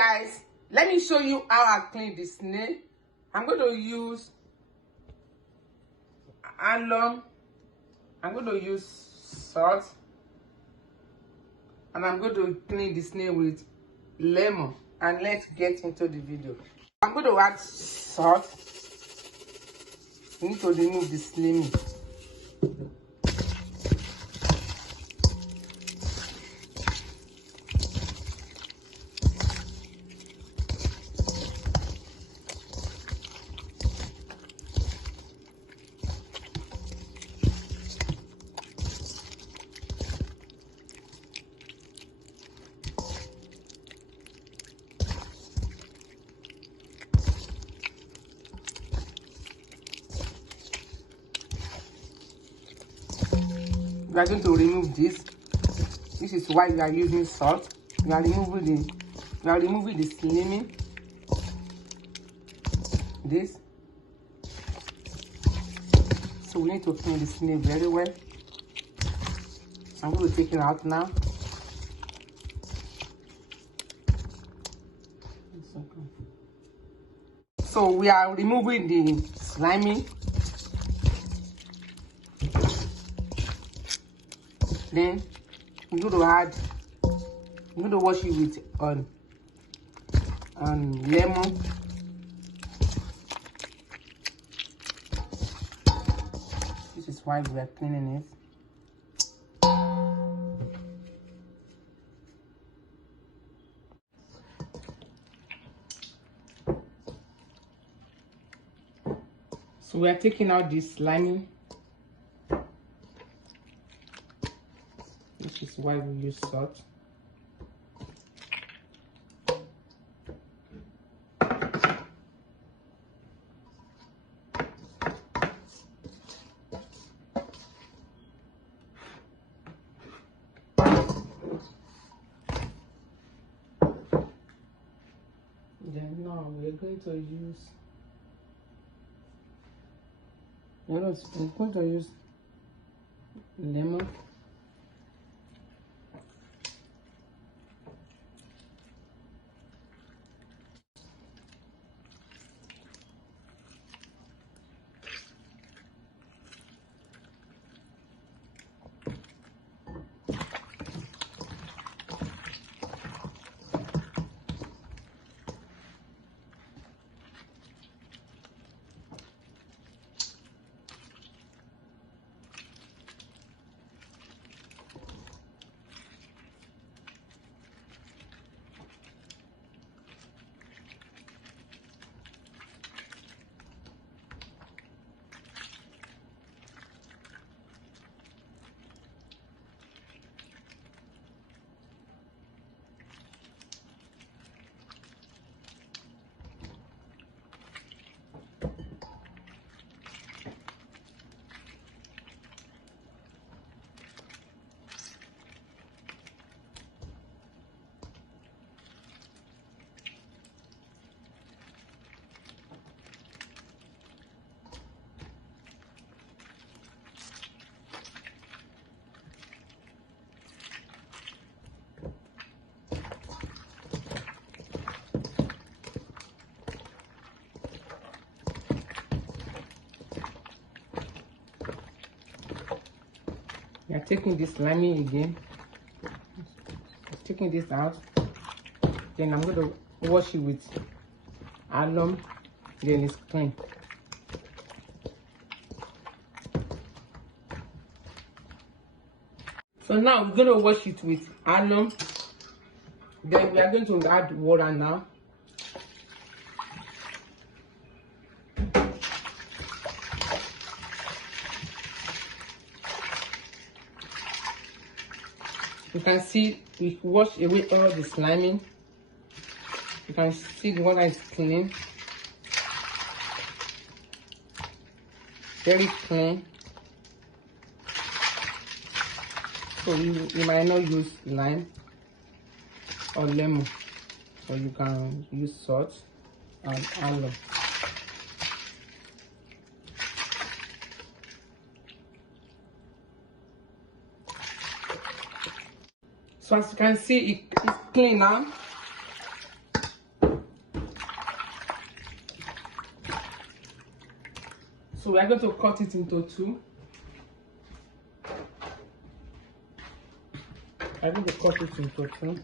guys, let me show you how I clean the snail. I'm going to use alum, I'm going to use salt, and I'm going to clean the snail with lemon. And let's get into the video. I'm going to add salt. We need to remove the slimy. We are going to remove this. This is why we are using salt. We are removing the slimy. This. So we need to clean the snail very well. I'm going to take it out now. So we are removing the slimy. Then I'm going to wash it with lemon. This is why we are cleaning it. So we are taking out this slimy. This is why we use salt. Then now we're going to use lemon. We are taking this slimy again. Taking this out. Then I'm going to wash it with alum. Then it's clean. So now we're going to wash it with alum. Then we are going to add water now. You can see we wash away all the slimy. You can see the water is clean. Very clean. So you might not use lime or lemon, or you can use salt and alum. So as you can see, it's clean now. So we are going to cut it into two. I'm going to cut it into two.